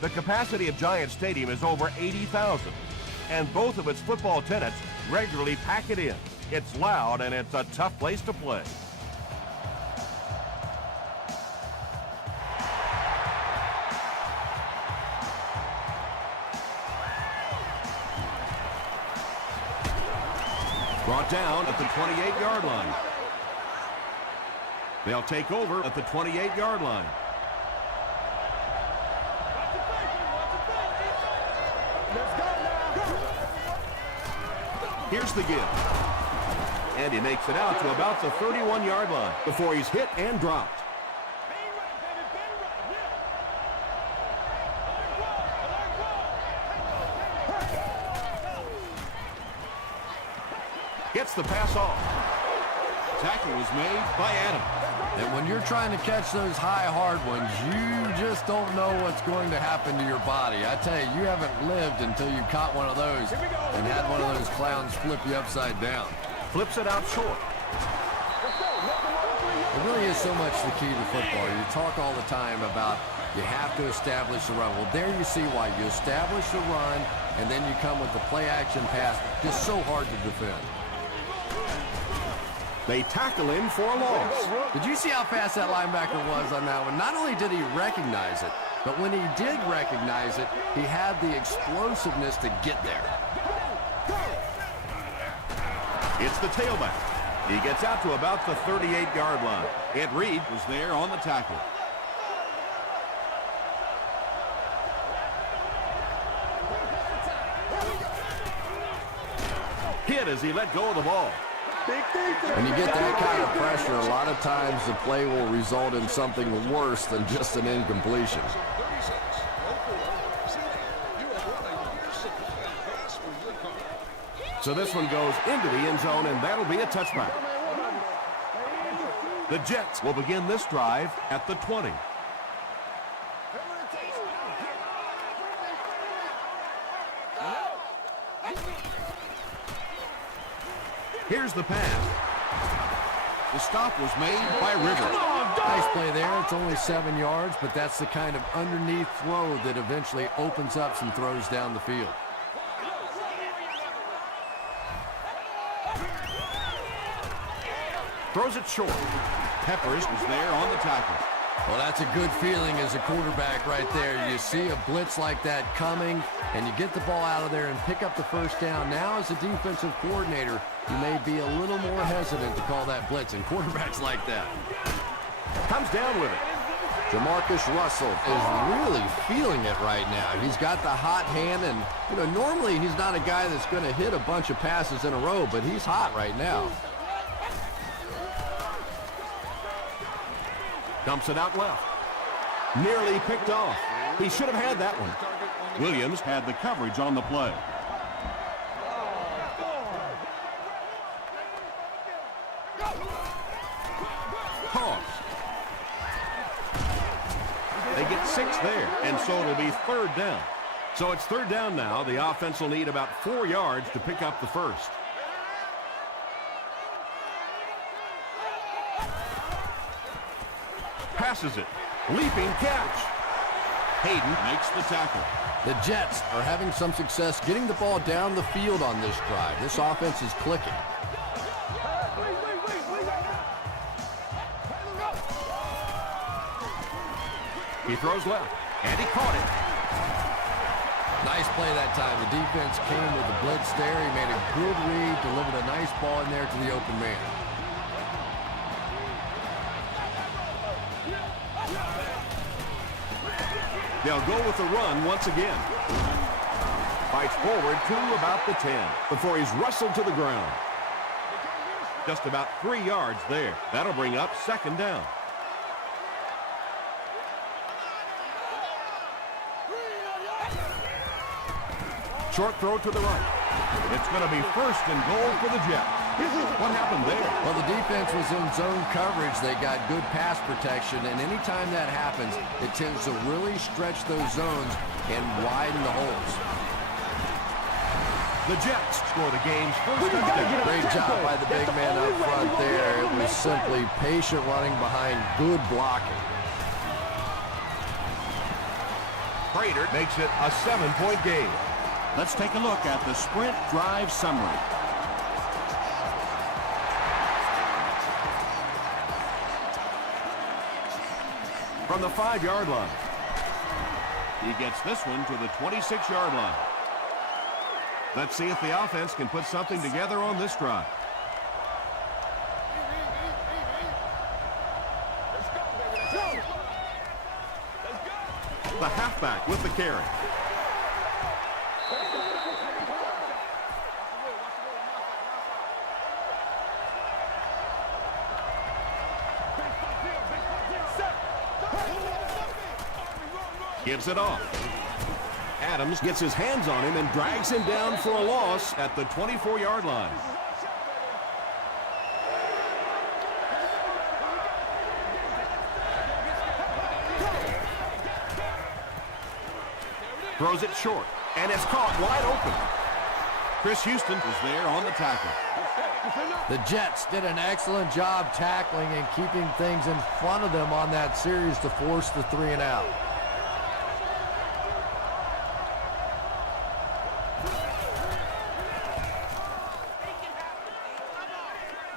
The capacity of Giant Stadium is over 80,000, and both of its football tenants regularly pack it in. It's loud and it's a tough place to play. Brought down at the 28-yard line. They'll take over at the 28-yard line. Here's the give. And he makes it out to about the 31-yard line before he's hit and dropped. Gets the pass off. Tackle was made by Adam. And when you're trying to catch those high, hard ones, you just don't know what's going to happen to your body. I tell you, you haven't lived until you caught one of those and had one of those clowns flip you upside down. Flips it out short. It really is so much the key to football. You talk all the time about you have to establish the run. Well, there you see why. You establish the run, and then you come with the play-action pass. Just so hard to defend. They tackle him for a loss. Did you see how fast that linebacker was on that one? Not only did he recognize it, but when he did recognize it, he had the explosiveness to get there. It's the tailback. He gets out to about the 38-yard line. Ed Reed was there on the tackle. Hit as he let go of the ball. When you get that kind of pressure, a lot of times the play will result in something worse than just an incompletion. So this one goes into the end zone, and that'll be a touchback. The Jets will begin this drive at the 20. Here's the pass. The stop was made by Rivers. Nice play there. It's only 7 yards, but that's the kind of underneath throw that eventually opens up some throws down the field. Throws it short. Peppers was there on the tackle. Well, that's a good feeling as a quarterback right there. You see a blitz like that coming, and you get the ball out of there and pick up the first down. Now, as a defensive coordinator, you may be a little more hesitant to call that blitz, and quarterbacks like that. Comes down with it. Jamarcus Russell is really feeling it right now. He's got the hot hand, and normally he's not a guy that's going to hit a bunch of passes in a row, but he's hot right now. Dumps it out left. Nearly picked off. He should have had that one. Williams had the coverage on the play. Toss. They get 6 there, and so it'll be third down. So it's third down now. The offense will need about 4 yards to pick up the first. Passes it. Leaping catch. Hayden makes the tackle. The Jets are having some success getting the ball down the field on this drive. This offense is clicking. He throws left, and he caught it. Nice play that time. The defense came with the blitz there. He made a good read, delivered a nice ball in there to the open man. They'll go with the run once again. Fights forward to about the 10 before he's wrestled to the ground. Just about 3 yards there. That'll bring up second down. Short throw to the right. It's going to be first and goal for the Jets. What happened there? Well, the defense was in zone coverage. They got good pass protection, and anytime that happens, it tends to really stretch those zones and widen the holes. The Jets score the game's first touchdown. Great job by the big man up front there. It was simply patient running behind good blocking. Prater makes it a 7-point game. Let's take a look at the sprint drive summary. From the 5-yard line. He gets this one to the 26-yard line. Let's see if the offense can put something together on this drive. The halfback with the carry. Gives it off. Adams gets his hands on him and drags him down for a loss at the 24-yard line. Throws it short, and it's caught wide open. Chris Houston is there on the tackle. The Jets did an excellent job tackling and keeping things in front of them on that series to force the 3 and out.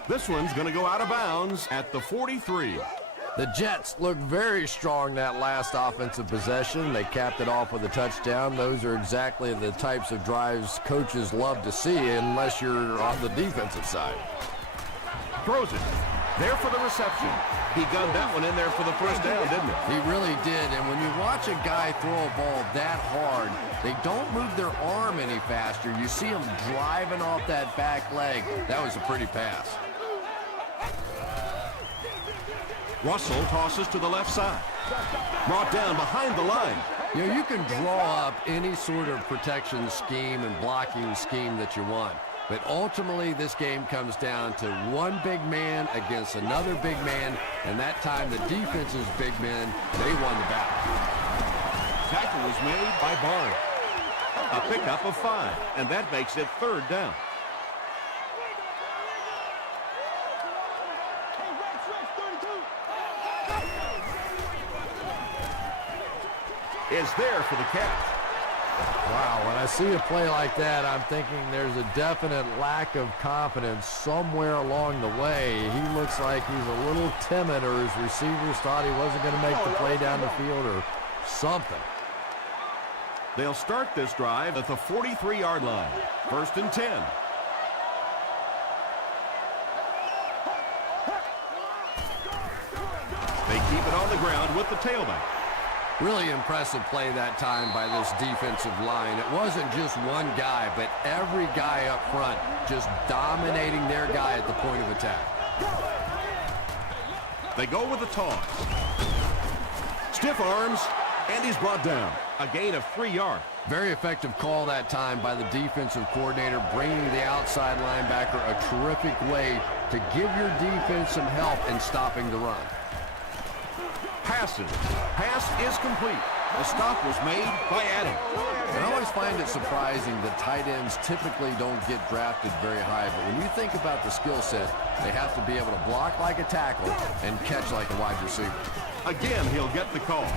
This one's going to go out of bounds at the 43. The Jets looked very strong that last offensive possession. They capped it off with a touchdown. Those are exactly the types of drives coaches love to see unless you're on the defensive side. Throws it. There for the reception. He gunned that one in there for the first down, didn't he? He really did. And when you watch a guy throw a ball that hard, they don't move their arm any faster. You see them driving off that back leg. That was a pretty pass. Russell tosses to the left side. Brought down behind the line. You know, you can draw up any sort of protection scheme and blocking scheme that you want. But ultimately, this game comes down to one big man against another big man. And that time, the defense's big men, they won the battle. Tackle was made by Barnes. A pickup of 5, and that makes it 3rd down. Is there for the catch. Wow, when I see a play like that, I'm thinking there's a definite lack of confidence somewhere along the way. He looks like he's a little timid, or his receivers thought he wasn't going to make the play down the field or something. They'll start this drive at the 43-yard line. 1st and 10. They keep it on the ground with the tailback. Really impressive play that time by this defensive line. It wasn't just one guy, but every guy up front just dominating their guy at the point of attack. They go with the toss. Stiff arms, and he's brought down. A gain of 3 yards. Very effective call that time by the defensive coordinator, bringing the outside linebacker a terrific way to give your defense some help in stopping the run. Passes. Pass is complete. The stop was made by Adams. I always find it surprising that tight ends typically don't get drafted very high, but when you think about the skill set, they have to be able to block like a tackle and catch like a wide receiver. Again, he'll get the call.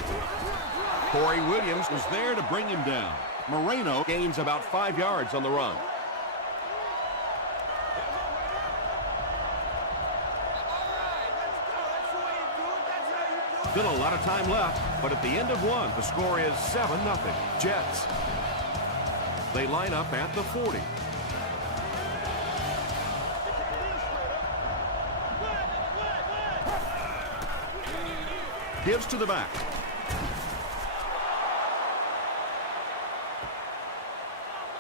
Corey Williams was there to bring him down. Moreno gains about 5 yards on the run. Still a lot of time left, but at the end of one, the score is 7-0. Jets. They line up at the 40. Gives to the back.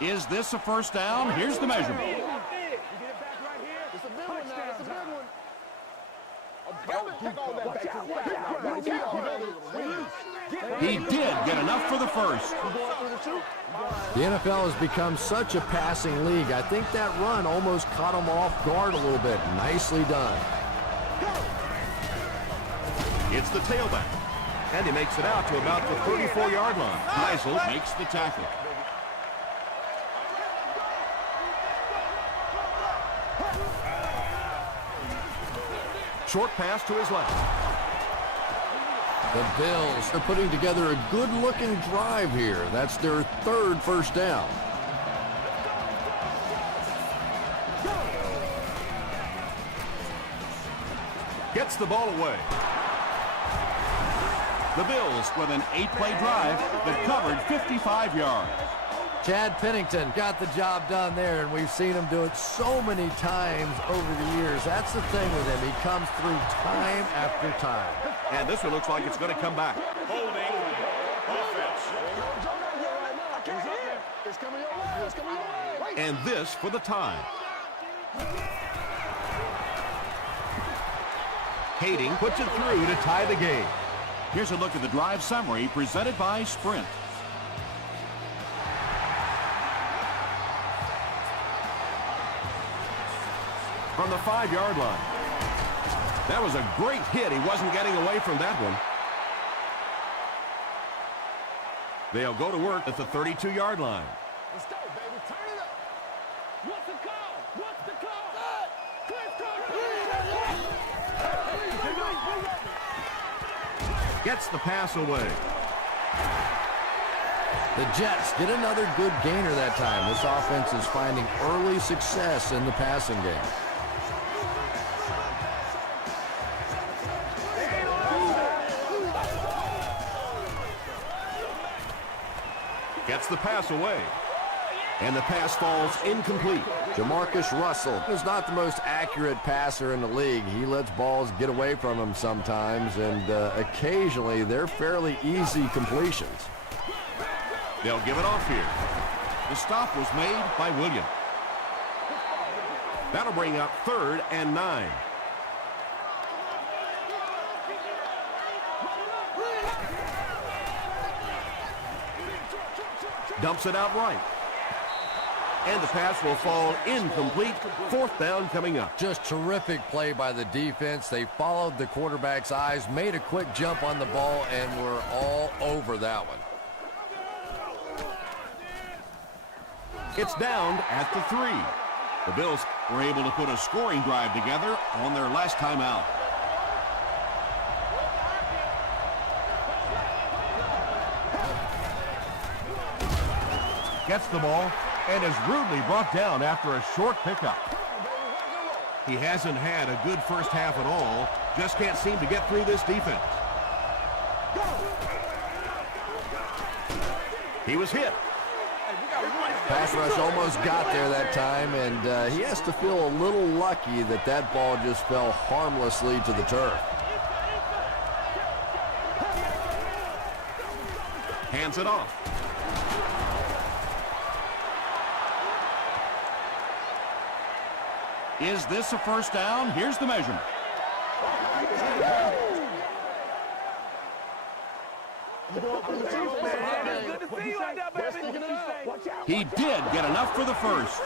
Is this a first down? Here's the measurement. He did get enough for the first. The NFL has become such a passing league. I think that run almost caught him off guard a little bit. Nicely done. It's the tailback, and he makes it out to about the 34-yard line. Meisel makes the tackle. Short pass to his left. The Bills are putting together a good-looking drive here. That's their third first down. Gets the ball away. The Bills with an 8-play drive that covered 55 yards. Chad Pennington got the job done there, and we've seen him do it so many times over the years. That's the thing with him. He comes through time after time. And this one looks like it's going to come back. Holding offense. And this for the tie. Kading puts it through to tie the game. Here's a look at the drive summary presented by Sprint. From the 5-yard line. That was a great hit. He wasn't getting away from that one. They'll go to work at the 32-yard line. Let's go, baby. Turn it up. What's the call? What's the call? Gets the pass away. The Jets get another good gainer that time. This offense is finding early success in the passing game. Gets the pass away. And the pass falls incomplete. Jamarcus Russell is not the most accurate passer in the league. He lets balls get away from him sometimes, and occasionally they're fairly easy completions. They'll give it off here. The stop was made by Williams. That'll bring up 3rd and 9. Dumps it out right. And the pass will fall incomplete. 4th down coming up. Just terrific play by the defense. They followed the quarterback's eyes, made a quick jump on the ball, and were all over that one. It's down at the 3. The Bills were able to put a scoring drive together on their last time out. Gets the ball and is rudely brought down after a short pickup. He hasn't had a good first half at all. Just can't seem to get through this defense. He was hit. Pass rush almost got there that time, and he has to feel a little lucky that that ball just fell harmlessly to the turf. Hands it off. Is this a first down? Here's the measurement. He did get enough for the first.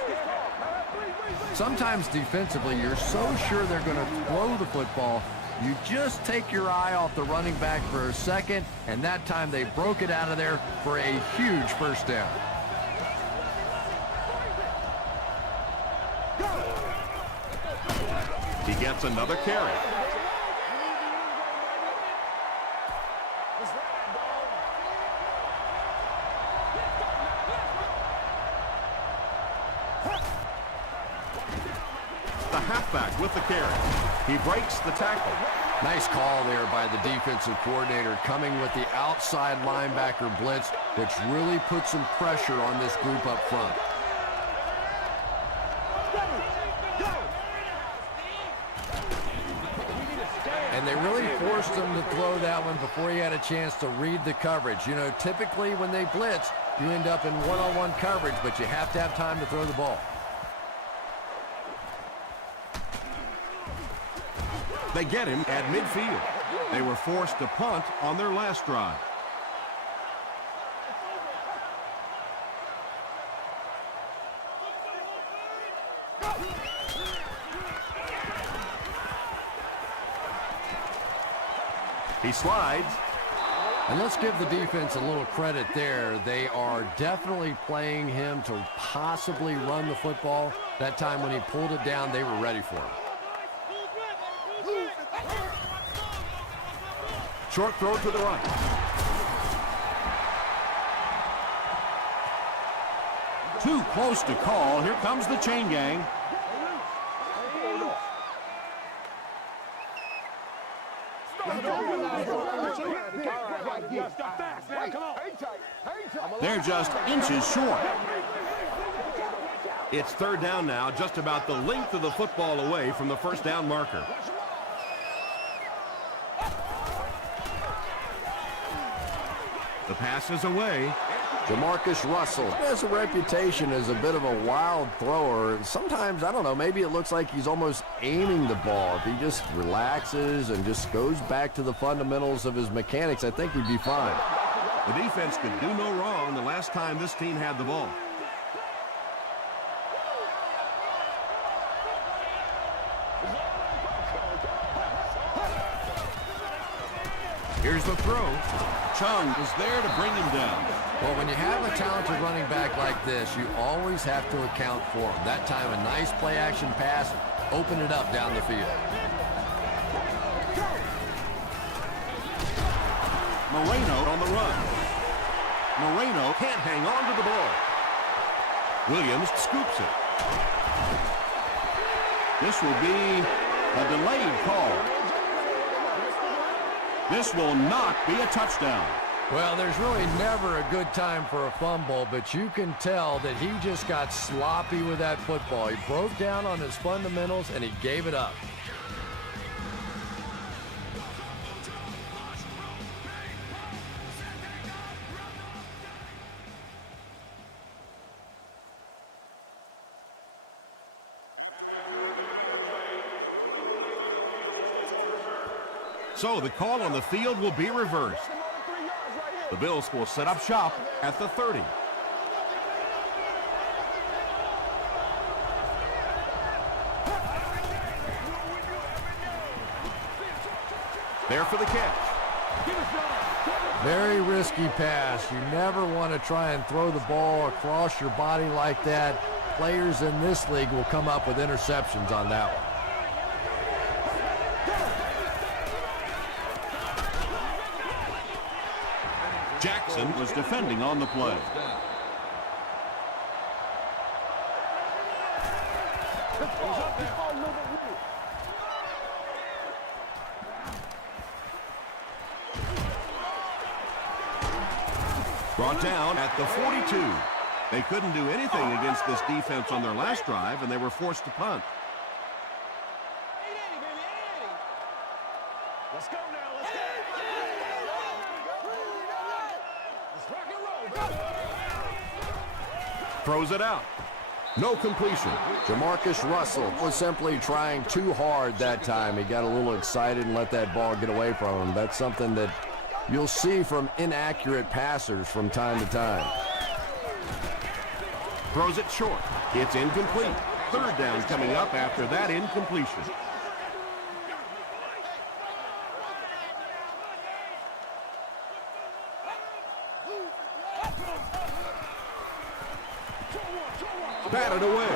Sometimes defensively, you're so sure they're going to throw the football, you just take your eye off the running back for a second, and that time they broke it out of there for a huge first down. He gets another carry. The halfback with the carry. He breaks the tackle. Nice call there by the defensive coordinator, coming with the outside linebacker blitz, which really put some pressure on this group up front. And they really forced him to throw that one before he had a chance to read the coverage. You know, typically when they blitz, you end up in one-on-one coverage, but you have to have time to throw the ball. They get him at midfield. They were forced to punt on their last drive. He slides. And let's give the defense a little credit there. They are definitely playing him to possibly run the football. That time when he pulled it down, they were ready for him. Short throw to the right. Too close to call. Here comes the chain gang. They're just inches short. It's third down now, just about the length of the football away from the first down marker. The pass is away. Jamarcus Russell has a reputation as a bit of a wild thrower. Sometimes, I don't know, maybe it looks like he's almost aiming the ball. If he just relaxes and just goes back to the fundamentals of his mechanics, I think he'd be fine. The defense could do no wrong the last time this team had the ball. Here's the throw. Chung is there to bring him down. Well, when you have a talented running back like this, you always have to account for him. That time, a nice play-action pass, open it up down the field. Moreno on the run. Moreno can't hang on to the ball. Williams scoops it. This will be a delayed call. This will not be a touchdown. Well, there's really never a good time for a fumble, but you can tell that he just got sloppy with that football. He broke down on his fundamentals, and he gave it up. So the call on the field will be reversed. The Bills will set up shop at the 30. There for the catch. Very risky pass. You never want to try and throw the ball across your body like that. Players in this league will come up with interceptions on that one. Jackson was defending on the play. Brought down at the 42. They couldn't do anything against this defense on their last drive, and they were forced to punt. Let's go now, let's go. Let's rock and roll. Throws it out. No completion. Jamarcus Russell was simply trying too hard that time. He got a little excited and let that ball get away from him. That's something that you'll see from inaccurate passers from time to time. Throws it short. It's incomplete. Third down coming up after that incompletion. Batted away.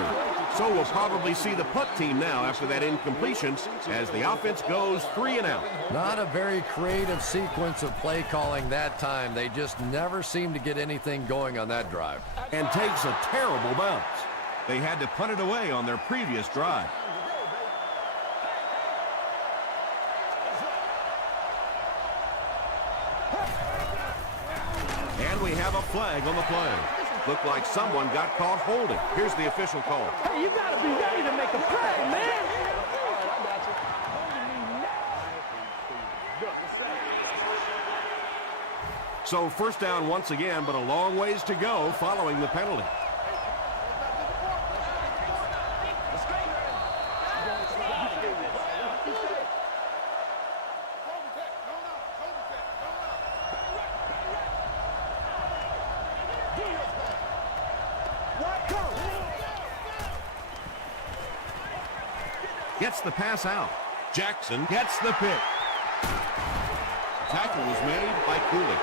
So we'll probably see the punt team now after that incompletion as the offense goes 3 and out. Not a very creative sequence of play calling that time. They just never seemed to get anything going on that drive. And takes a terrible bounce. They had to punt it away on their previous drive. And we have a flag on the play. Looked like someone got caught holding. Here's the official call. Hey, you gotta be ready to make a play, man. So first down once again, but a long ways to go following the penalty. Gets the pass out. Jackson gets the pick. Tackle was made by Cooley.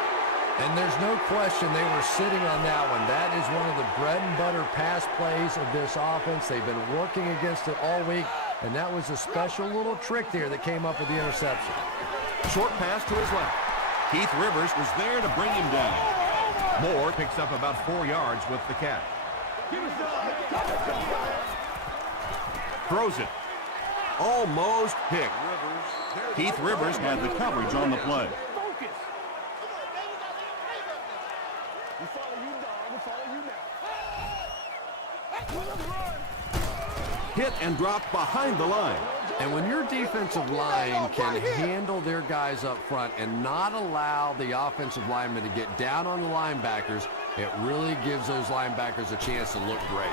And there's no question they were sitting on that one. That is one of the bread and butter pass plays of this offense. They've been working against it all week, and that was a special little trick there that came up with the interception. Short pass to his left. Keith Rivers was there to bring him down. Moore picks up about 4 yards with the catch. Throws it. Almost picked. Keith Rivers had the coverage on the play. Focus. We follow you, dog. We follow you now. Hit and dropped behind the line. And when your defensive line can handle their guys up front and not allow the offensive linemen to get down on the linebackers, it really gives those linebackers a chance to look great.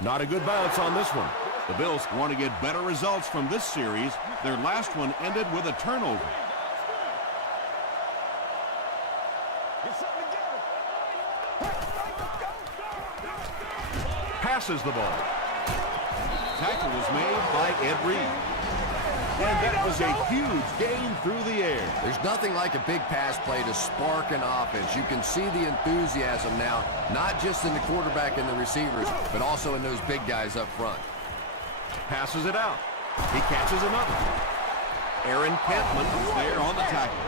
Not a good bounce on this one. The Bills want to get better results from this series. Their last one ended with a turnover. Get something together. Passes the ball. Tackle was made By Ed Reed. And that was a huge gain through the air. There's nothing like a big pass play to spark an offense. You can see the enthusiasm now, not just in the quarterback and the receivers, but also in those big guys up front. Passes it out. He catches another. Aaron Kentman was there on the tackle.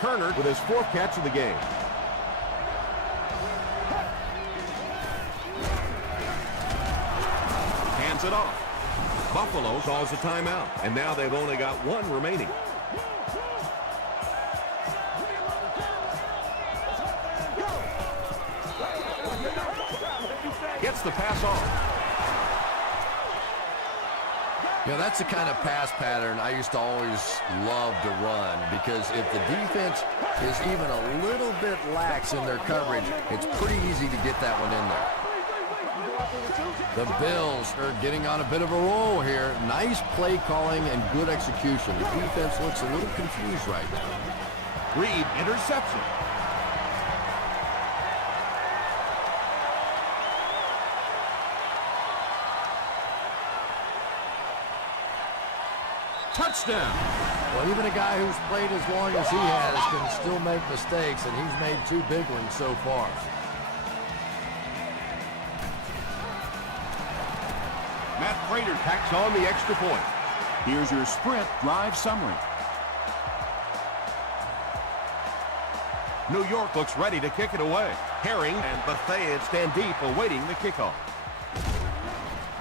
Turner with his 4th catch of the game. Hands it off. Buffalo calls a timeout, and now they've only got 1 remaining. Gets the pass off. You know, that's the kind of pass pattern I used to always love to run, because if the defense is even a little bit lax in their coverage, it's pretty easy to get that one in there. The Bills are getting on a bit of a roll here. Nice play calling and good execution. The defense looks a little confused right now. Reed interception. Touchdown. Well, even a guy who's played as long as he has can still make mistakes, and he's made 2 big ones so far. Matt Prater Tacks on the extra point. Here's your sprint drive summary. New York looks ready to kick it away. Herring and Bethea stand deep awaiting the kickoff.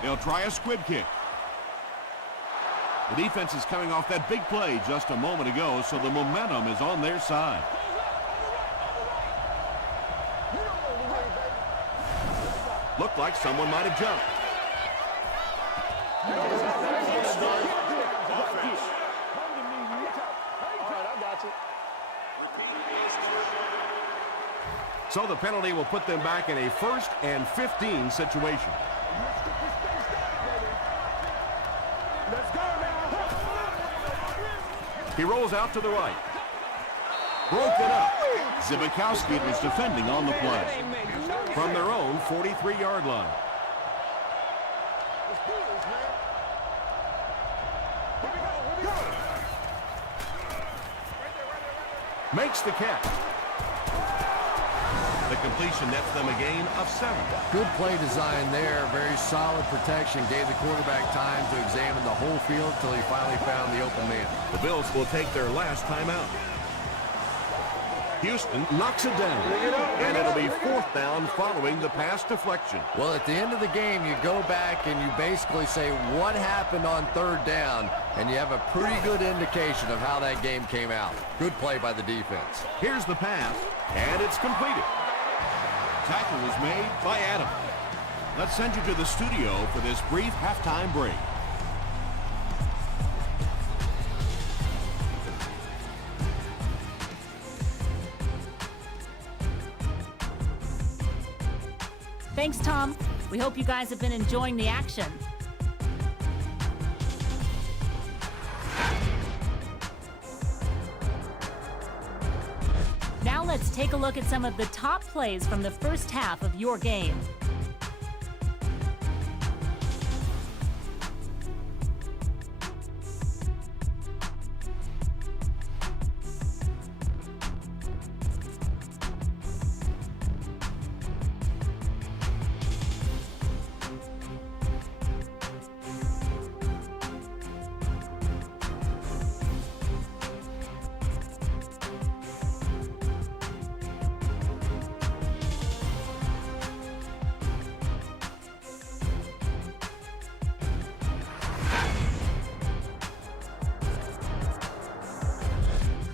They'll try a squib kick. The defense is coming off that big play just a moment ago, so the momentum is on their side. Looked like someone might have jumped. So the penalty will put them back in a 1st and 15 situation. He rolls out to the right. Broken up. Zibikowski was defending on the play. From their own 43-yard line. Makes the catch. The completion nets them a gain of 7. Good play design there. Very solid protection. Gave the quarterback time to examine the whole field until he finally found the open man. The Bills will take their last timeout. Houston knocks it down. And it'll be 4th down following the pass deflection. Well, at the end of the game, you go back and you basically say what happened on 3rd down, and you have a pretty good indication of how that game came out. Good play by the defense. Here's the pass, and it's completed. Tackle was made by Adam. Let's send you to the studio for this brief halftime break. Thanks, Tom. We hope you guys have been enjoying the action. Now let's take a look at some of the top plays from the first half of your game.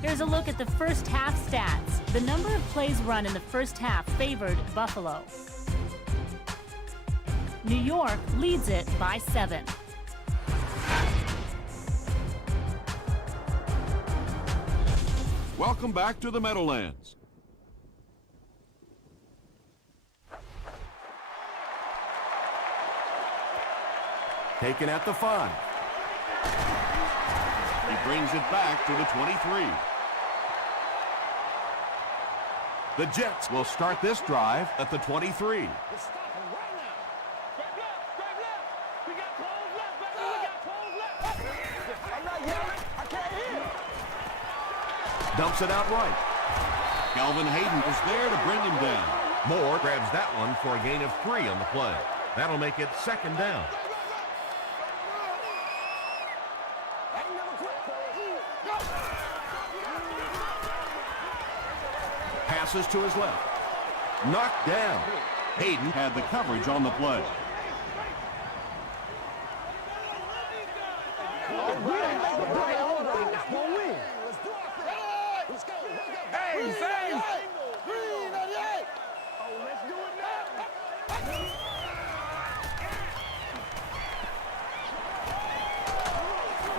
Here's a look at the first half stats. The number of plays run in the first half favored Buffalo. New York leads it by 7. Welcome back to the Meadowlands. Taken at the 5. He brings it back to the 23. The Jets will start this drive at the 23. Let's stop him right now. Straight left. We got close left, baby. We got close left. I'm not yelling. I can't hear. Dumps it out right. Calvin Hayden is there to bring him down. Moore grabs that one for a gain of 3 on the play. That'll make it 2nd down. Passes to his left. Knocked down. Hayden had the coverage on the play.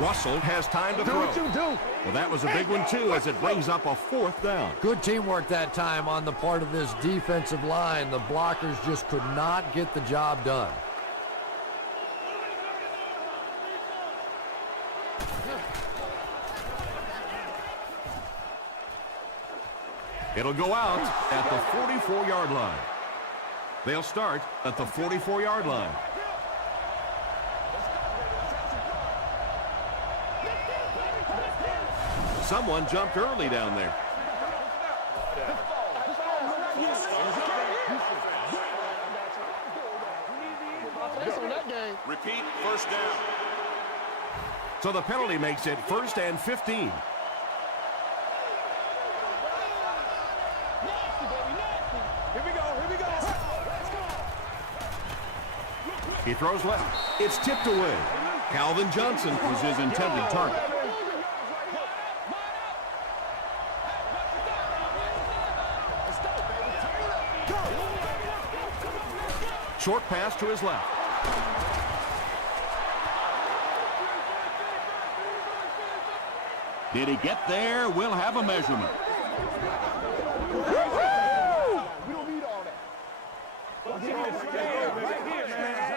Russell has time to throw. Well, that was a big one, too, as it brings up a 4th down. Good teamwork that time on the part of this defensive line. The blockers just could not get the job done. It'll go out at the 44-yard line. They'll start at the 44-yard line. Someone jumped early down there. Repeat, first down. So the penalty makes it 1st and 15. He throws left. It's tipped away. Calvin Johnson Was his intended target. Short pass to his left. Did he get there? We'll have a measurement. We don't need all that.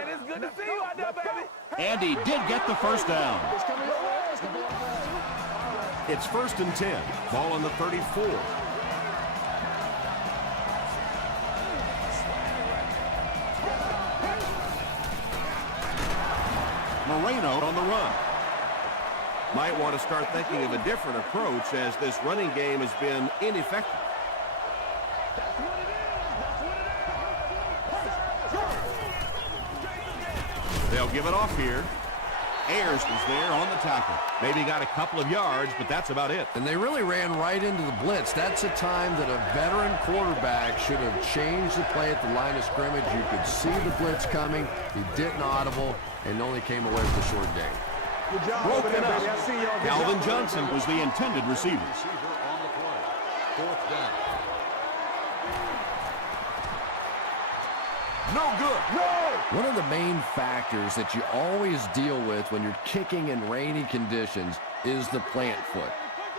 It's good to see you out there, baby. And he did get the first down. It's 1st and 10. Ball on the 34. Moreno On the run. Might want to start thinking of a different approach as this running game has been ineffective. They'll give it off here. Ayers was there on the tackle. Maybe got a couple of yards, but that's about it. And they really ran right into the blitz. That's a time that a veteran quarterback should have changed the play at the line of scrimmage. You could see the blitz coming. He didn't audible and only came away with a short gain. Good job over Broken there, up. baby. I see y'all. Good Calvin job. Johnson Was the intended receiver. On the play. 4th down. no good. One of the main factors that you always deal with when you're kicking in rainy conditions is the plant foot.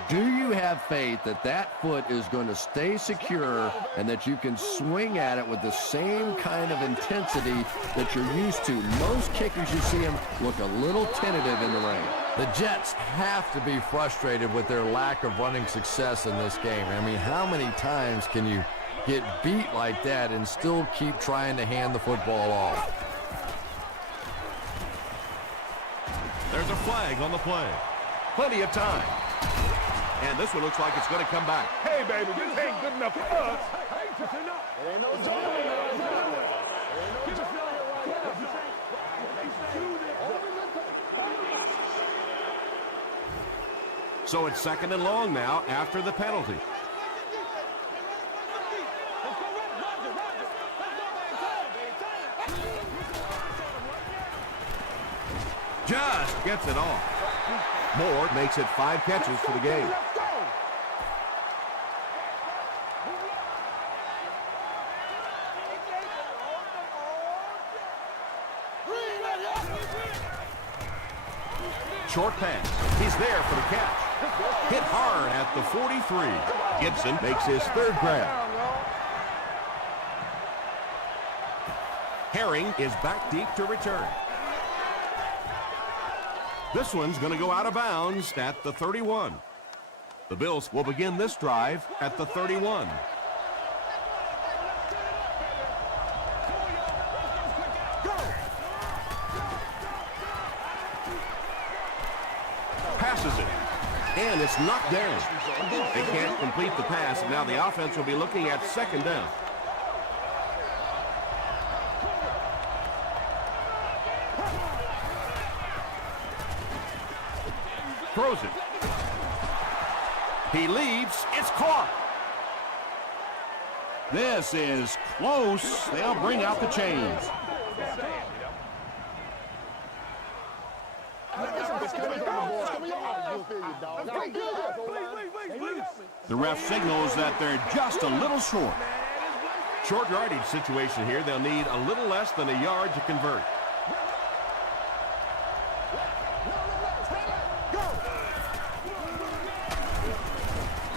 Do you have faith that that foot is going to stay secure and that you can swing at it with the same kind of intensity that you're used to? Most kickers, you see them look a little tentative in the rain. The Jets have to be frustrated with their lack of running success in this game. I mean, how many times can you get beat like that and still keep trying to hand the football off? There's a flag on the play. Plenty of time. And this one looks like it's going to come back. Hey, baby, this ain't good enough for us. There ain't no joke. So it's 2nd and long now after the penalty. Just gets it off. Moore makes it 5 catches for the game. Short pass. He's there for the catch. Hit hard at the 43. Gibson makes his third grab. Herring is back deep to return. This one's going to go out of bounds at the 31. The Bills will begin this drive at the 31. Passes it, and it's knocked down. They can't complete the pass, and now the offense will be looking at second down. Throws it. He leaps. It's caught. This is close. They'll bring out the chains. The ref signals that they're just a little short. Short yardage situation here. They'll need a little less than a yard to convert.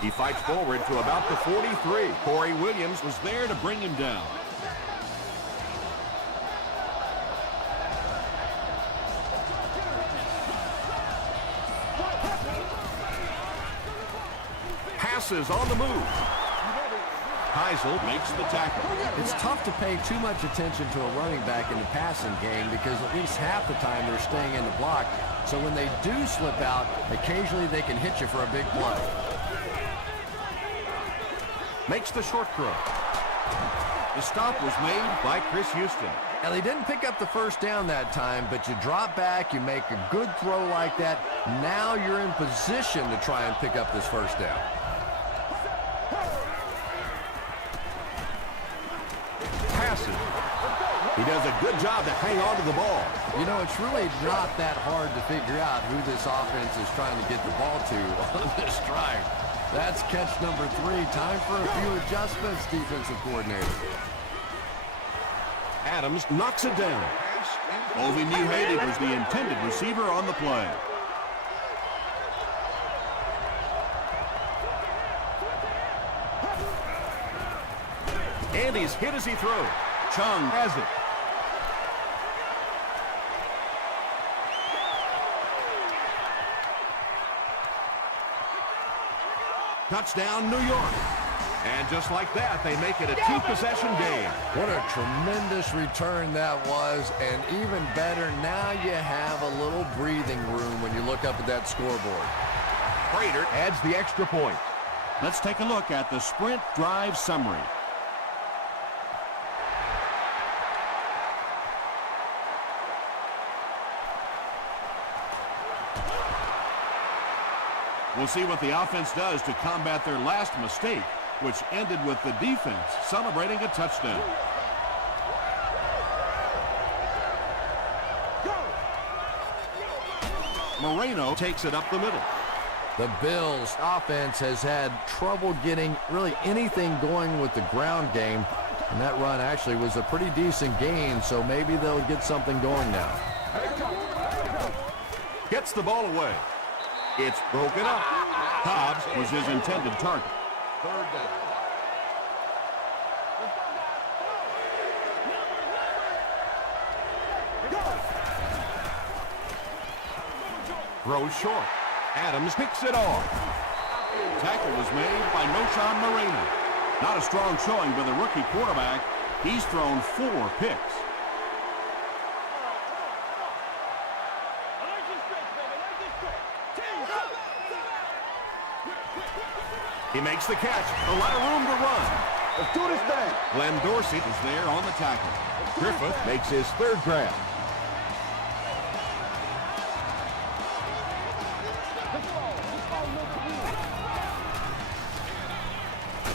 He fights forward to about the 43. Corey Williams was there to bring him down. Passes on the move. Heisel makes the tackle. It's tough to pay too much attention to a running back in the passing game because at least half the time they're staying in the block. So when they do slip out, occasionally they can hit you for a big play. Makes the short throw. The stop was made by Chris Houston. Now, they didn't pick up the first down that time, but you drop back, you make a good throw like that. Now you're in position to try and pick up this first down. Passes. He does a good job to hang on to the ball. You know, it's really not that hard to figure out who this offense is trying to get the ball to on this drive. That's catch number 3. Time for a few adjustments, defensive coordinator. Adams knocks it down. Ovi Muhammad was the intended receiver on the play. And he's hit as he throws. Chung has it. Touchdown, New York. And just like that, they make it a 2-possession game. What a tremendous return that was, and even better, now you have a little breathing room when you look up at that scoreboard. Prater adds the extra point. Let's take a look at the sprint drive summary. We'll see what the offense does to combat their last mistake, which ended with the defense celebrating a touchdown. Moreno takes it up the middle. The Bills' offense has had trouble getting really anything going with the ground game, and that run actually was a pretty decent gain, so maybe they'll get something going now. Gets the ball away. It's broken up. Hobbs was his intended target. Third down. Throws short. Adams picks it off. Tackle was made by Noshan Moreno. Not a strong showing by the rookie quarterback. He's thrown 4 picks. He makes the catch. A lot of room to run. Let's do this thing. Glenn Dorsey Is there on the tackle. Griffith makes his third grab.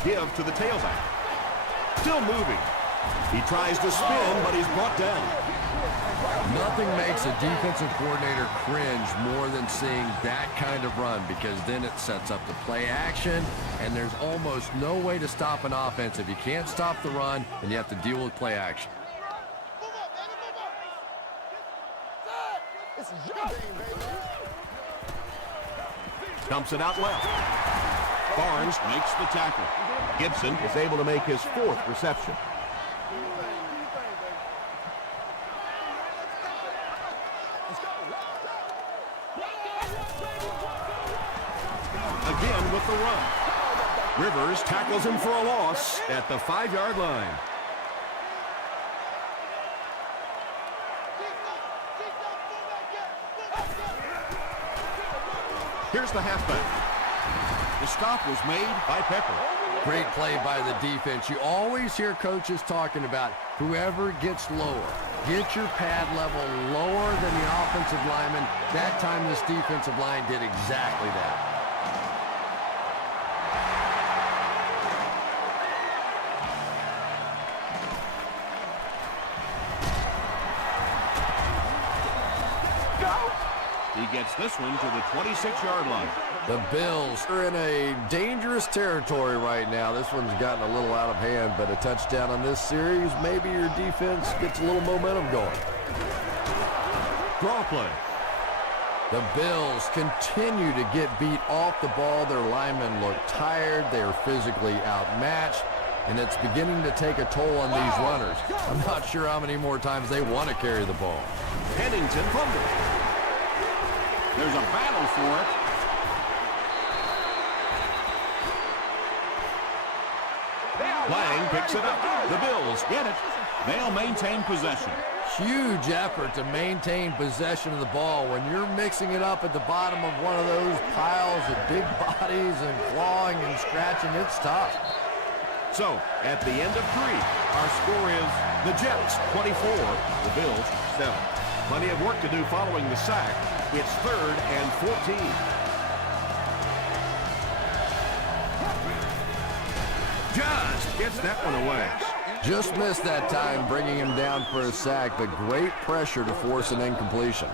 Give to the tailback. Still moving. He tries to spin, but he's brought down. Nothing makes a defensive coordinator cringe more than seeing that kind of run, because then it sets up the play action, and there's almost no way to stop an offense. If you can't stop the run, then you have to deal with play action. This is your game, baby. Dumps it out left. Barnes Makes the tackle. Gibson is able to make his 4th reception. Again with the run. Rivers tackles him for a loss at the 5-yard line. Here's the halfback. The stop was made by Pepper. Great play by the defense. You always hear coaches talking about whoever gets lower. Get your pad level lower than the offensive lineman. That time this defensive line did exactly that. He gets this one to the 26-yard line. The Bills are in a dangerous territory right now. This one's gotten a little out of hand, but a touchdown on this series, maybe your defense gets a little momentum going. Draw play. The Bills continue to get beat off the ball. Their linemen look tired. They are physically outmatched, and it's beginning to take a toll on these runners. I'm not sure how many more times they want to carry the ball. Pennington fumbles. There's a battle for it. Lang picks it up. The Bills get it. They'll maintain possession. Huge effort to maintain possession of the ball. When you're mixing it up at the bottom of one of those piles of big bodies and clawing and scratching, it's tough. So, at the end of 3, our score is the Jets 24, the Bills 7. Plenty of work to do following the sack. It's 3rd and 14. Just gets that one away. Just missed that time, bringing him down for a sack, but great pressure to force an incompletion.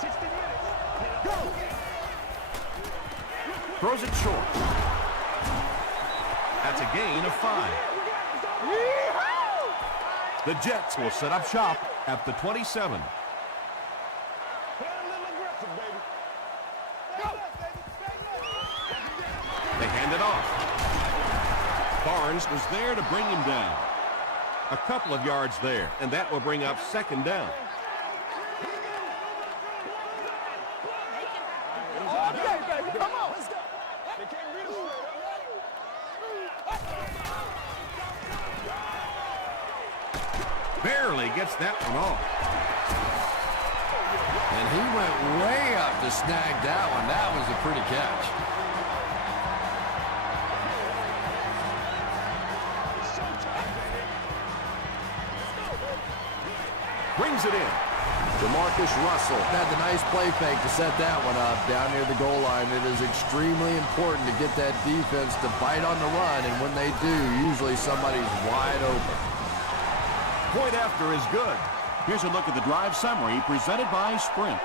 60 minutes. Go! Throws it short. That's a gain of 5. The Jets will set up shop at the 27. Play a little aggressive, baby. Go! They hand it off. Barnes was there to bring him down. A couple of yards there, and that will bring up 2nd down. Come on, let's go. They can't read us. Barely gets that one off. And he went way up to snag that one. That was a pretty catch. Brings it in. DeMarcus Russell had the nice play fake to set that one up down near the goal line. It is extremely important to get that defense to bite on the run, and when they do, usually somebody's wide open. Point after is good. Here's a look at the drive summary presented by Sprint.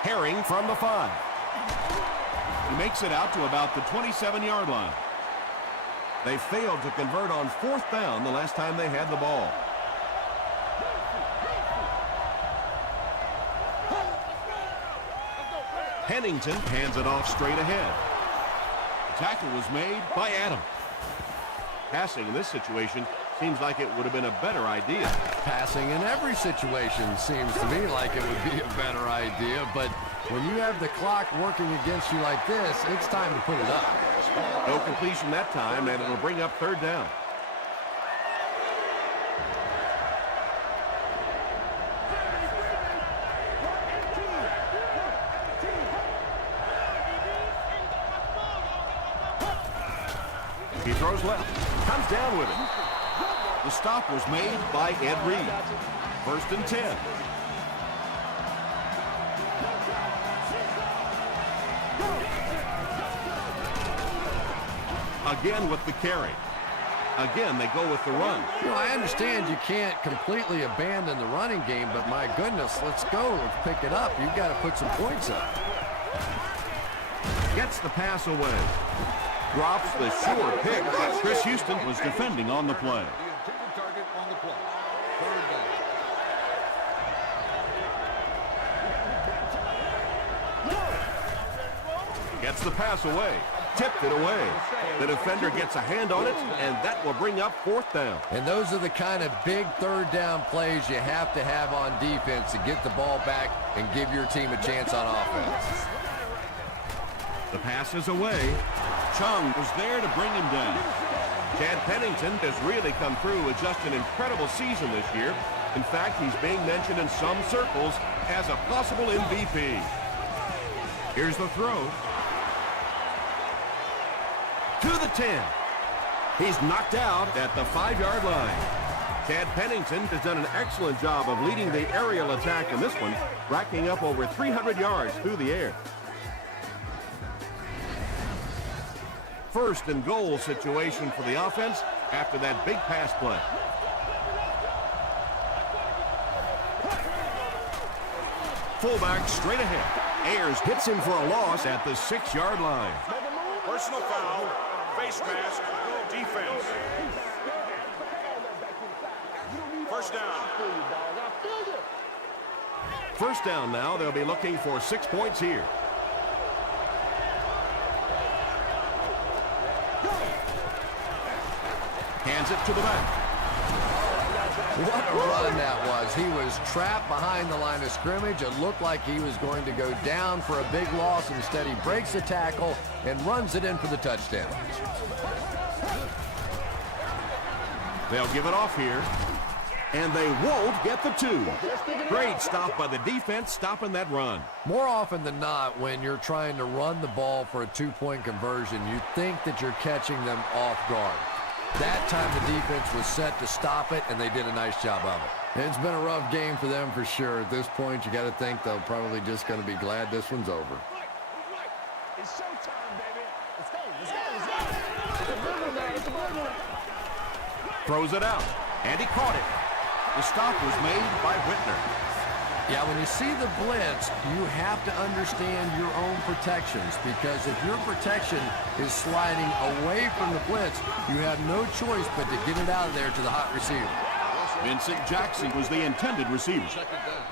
Herring from the 5. He makes it out to about the 27-yard line. They failed to convert on 4th down the last time they had the ball. Pennington hands it off straight ahead. The tackle was made By Adam. Passing in this situation seems like it would have been a better idea. Passing in every situation seems to me like it would be a better idea, but when you have the clock working against you like this, it's time to put it up. No completion that time, and it'll bring up 3rd down. He throws left. Comes down with it. The stop was made By Ed Reed. 1st and 10. Again with the carry. Again, they go with the run. You know, I understand you can't completely abandon the running game, but my goodness, let's go. Let's pick it up. You've got to put some points up. Gets the pass away. Drops the sure pick. Chris Houston was defending on the play. Gets the pass away. Tipped it away. The defender gets a hand on it, and that will bring up 4th down. And those are the kind of big 3rd down plays you have to have on defense to get the ball back and give your team a chance on offense. The pass is away. Chung was there to bring him down. Chad Pennington has really come through with just an incredible season this year. In fact, he's being mentioned in some circles as a possible MVP. Here's the throw. To the 10. He's knocked out at the 5-yard line. Chad Pennington has done an excellent job of leading the aerial attack in this one, racking up over 300 yards through the air. 1st and goal situation for the offense after that big pass play. Fullback straight ahead. Ayers hits him for a loss at the 6-yard line. Personal foul, face mask, defense. 1st down. 1st down now. They'll be looking for 6 points here. Hands it to the back. What a run that was. He was trapped behind the line of scrimmage. It looked like he was going to go down for a big loss. Instead, he breaks the tackle and runs it in for the touchdown. They'll give it off here. And they won't get the 2. Great stop by the defense, stopping that run. More often than not, when you're trying to run the ball for a 2-point conversion, you think that you're catching them off guard. That time the defense was set to stop it, and they did a nice job of it. It's been a rough game for them for sure. At this point, you got to think they're probably just going to be glad this one's over. It's showtime, baby. Let's go. Let's go. Let's go. It's a good one, man. It's a good one. Throws it out, and he caught it. The stop was made by Whitner. Yeah, when you see the blitz, you have to understand your own protections, because if your protection is sliding away from the blitz, you have no choice but to get it out of there to the hot receiver. Vincent Jackson was the intended receiver.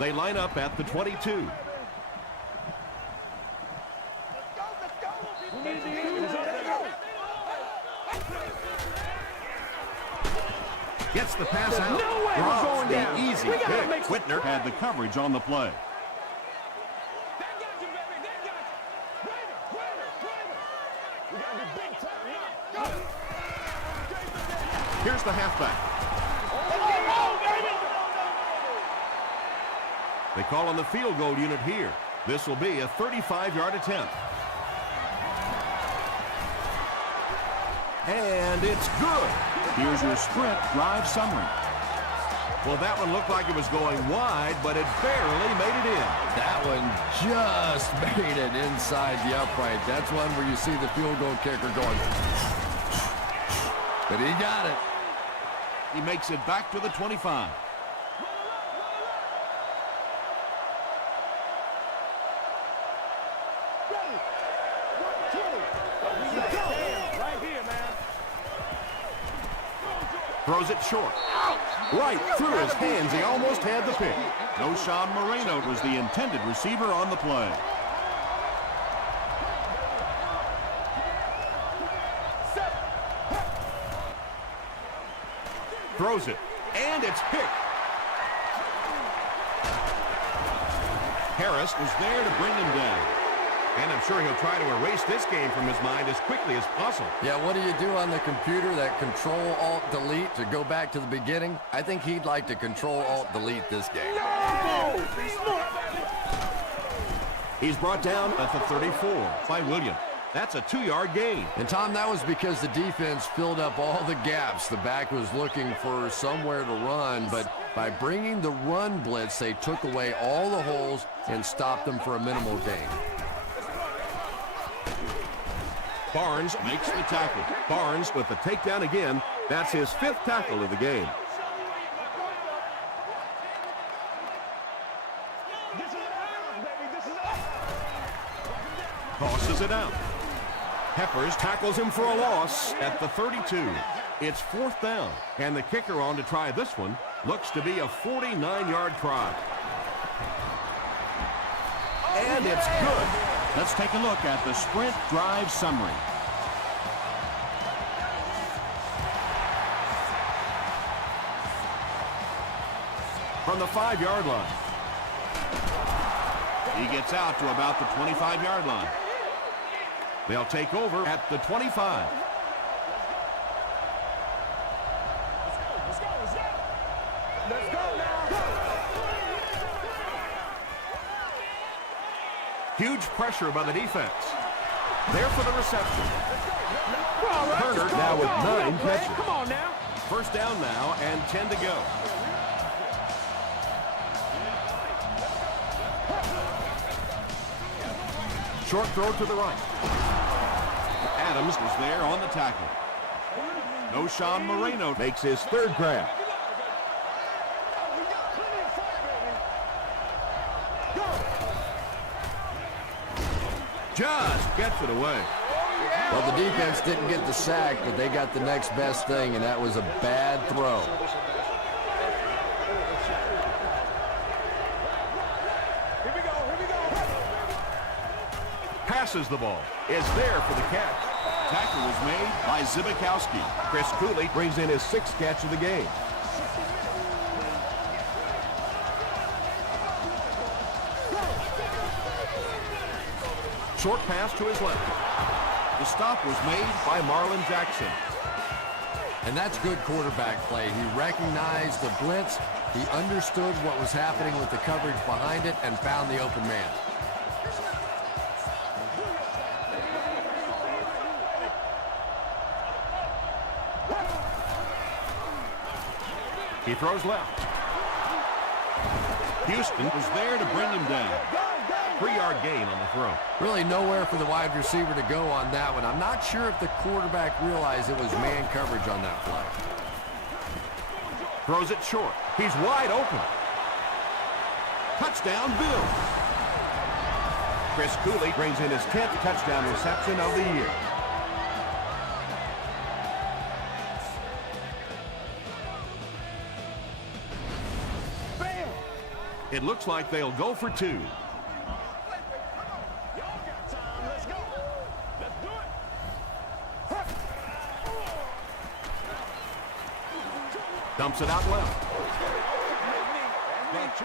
They line up at the 22. Gets the pass out. No way we're Drops going the down. easy We gotta pick. make some- Whitner Had the coverage on the play. They got you, baby. They got you. Rainer. We gotta be big time now. Here's the halfback. They call on the field goal unit here. This will be a 35-yard attempt. And it's good. Here's your sprint drive summary. Well, that one looked like it was going wide, but it barely made it in. That one just made it inside the upright. That's one where you see the field goal kicker going. But he got it. He makes it back to the 25. Right here, man. Throws it short. Right through his hands. He almost had the pick. Noshawn Moreno was the intended receiver on the play. Throws it. And it's picked. Harris was there to bring him down. And I'm sure he'll try to erase this game from his mind as quickly as possible. Yeah, what do you do on the computer? That Control-Alt-Delete to go back to the beginning? I think he'd like to Control-Alt-Delete this game. He's brought down at the 34 by Williams. That's a 2-yard gain. And, Tom, that was because the defense filled up all the gaps. The back was looking for somewhere to run, but by bringing the run blitz, they took away all the holes and stopped them for a minimal gain. Barnes makes the tackle. Barnes with the takedown again. That's his 5th tackle of the game. Tosses it out. Peppers tackles him for a loss at the 32. It's 4th down, and the kicker on to try this one looks to be a 49-yard try. And it's good. Let's take a look at the sprint drive summary. From the 5-yard line. He gets out to about the 25-yard line. They'll take over at the 25. Let's go now. Huge pressure by the defense. There for the reception. Turner now with 9 catches. Come on now. First down now and 10 to go. Short throw to the right. Adams was there on the tackle. Noshawn Moreno Makes his 3rd grab. Just gets it away. Well, the defense didn't get the sack, but they got the next best thing, and that was a bad throw. Here we go. Passes the ball. Is there for the catch. tackle was made by Zbikowski. Chris Cooley brings in his 6th catch of the game. Short pass to his left. The stop was made by Marlon Jackson. And that's good quarterback play. He recognized the blitz, he understood what was happening with the coverage behind it, and found the open man. He throws left. Houston was there to bring him down. 3-yard gain on the throw. Really nowhere for the wide receiver to go on that one. I'm not sure if the quarterback realized it was man coverage on that play. Throws it short. He's wide open. Touchdown, Bills. Chris Cooley brings in his 10th touchdown reception of the year. It looks like they'll go for 2. Y'all got time. Let's go. Let's do it. Dumps it out left.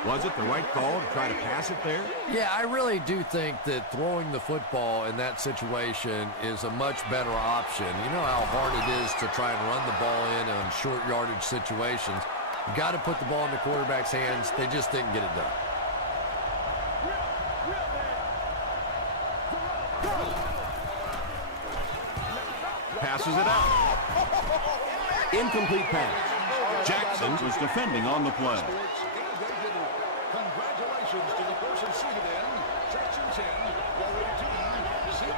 Was it the right call to try to pass it there? Yeah, I really do think that throwing the football in that situation is a much better option. You know how hard it is to try and run the ball in on short yardage situations. You got to put the ball in the quarterback's hands. They just didn't get it done. Passes it out. Incomplete pass. Jackson was defending on the play. Congratulations to the person seated in Section 10, Florida team, Seat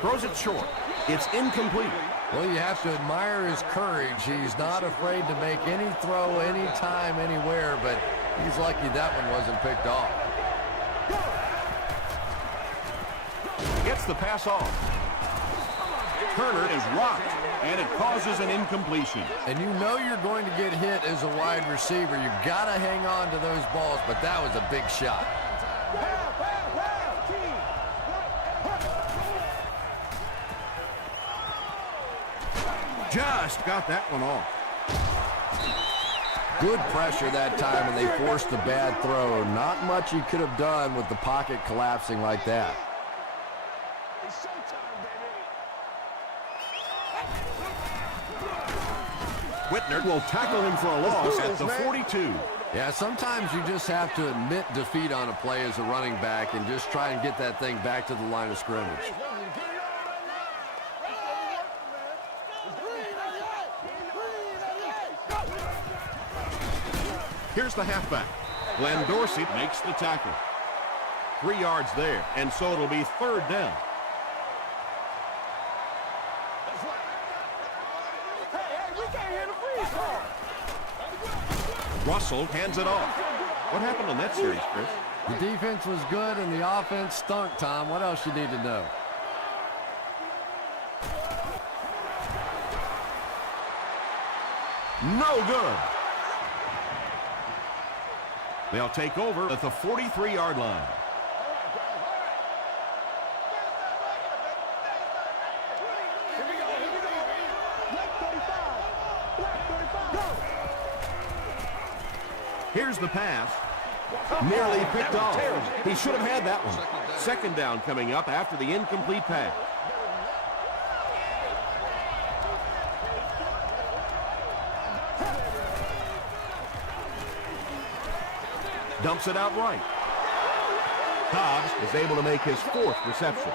4. Throws it short. It's incomplete. Well, you have to admire his courage. He's not afraid to make any throw, anytime, anywhere, but he's lucky that one wasn't picked off. Gets the pass off. Turner is rocked, and it causes an incompletion. And you know you're going to get hit as a wide receiver. You've got to hang on to those balls, but that was a big shot. Just got that one off. Good pressure that time, and they forced a bad throw. Not much he could have done with the pocket collapsing like that. Whitner will tackle him for a loss at the 42. Yeah, sometimes you just have to admit defeat on a play as a running back and just try and get that thing back to the line of scrimmage. Here's the halfback. Glenn Dorsey Makes the tackle. 3 yards there, and so it'll be 3rd down. Russell hands it off. What happened on that series, Chris? The defense was good and the offense stunk, Tom. What else you need to know? No good. They'll take over at the 43-yard line. Here's the pass. Nearly picked off. He should have had that one. Second down coming up after the incomplete pass. Dumps it out right. Hobbs is able to make his fourth reception.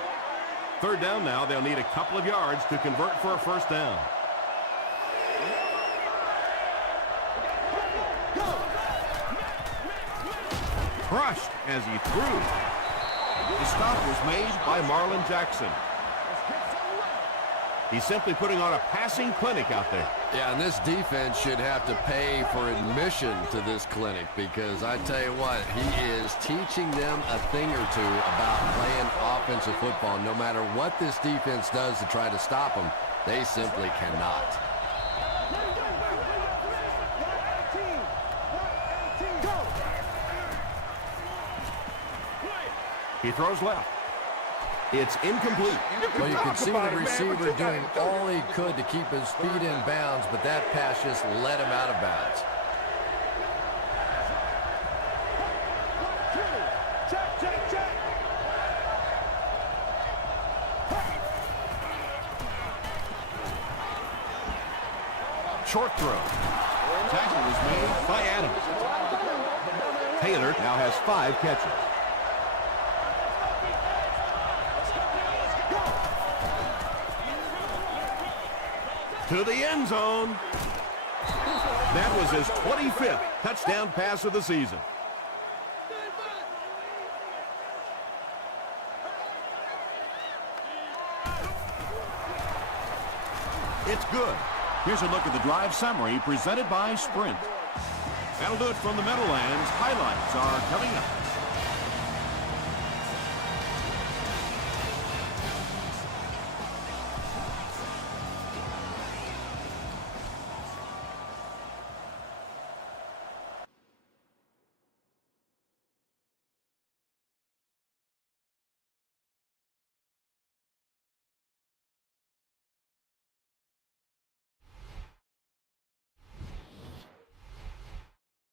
Third down now. They'll need a couple of yards to convert for a first down. Crushed as he threw. The stop was made by Marlon Jackson. He's simply putting on a passing clinic out there. Yeah, and this defense should have to pay for admission to this clinic because I tell you what, he is teaching them a thing or two about playing offensive football. No matter what this defense does to try to stop them, they simply cannot. He throws left. It's incomplete. Well, you can see the receiver doing all he could to keep his feet in bounds, but that pass just let him out of bounds. Short throw. Tackle was made by Adams. Taylor now has 5 catches. To the end zone. That was his 25th touchdown pass of the season. It's good. Here's a look at the drive summary presented by Sprint. That'll do it from the Meadowlands. Highlights are coming up.